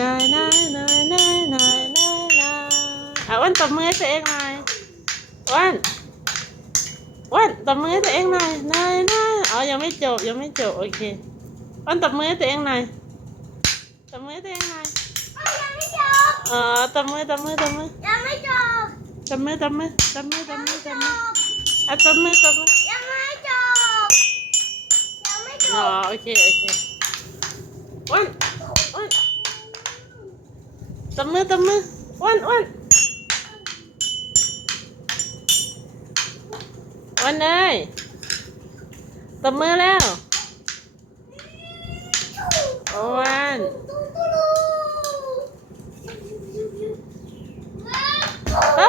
นายนายนายนายนายนายนายอะอ้วันตบมือให้ตัวเองหน่อยอ้วันอ้วันตบมือให้ตัวเองหน่อยนายนายอ๋อยังไม่จบยังไม่จบโอเคอ้วันตบมือให้ตัวเองหน่อยตบมือให้ตัวเองหน่อยยังไม่จบอ๋อตบมือตบมือตบมือยังไม่จบตบมือตบมือตบมือตยับงมืไม่อจตบบมืออะตบมือตบมือยังไม่จบยังไม่จอ๋อบโอเคโอเคอ้วนอ้วน ตบมือตบมืออ้วนอ้วนอ้วนเลยตบมือแล้วอ้วนไป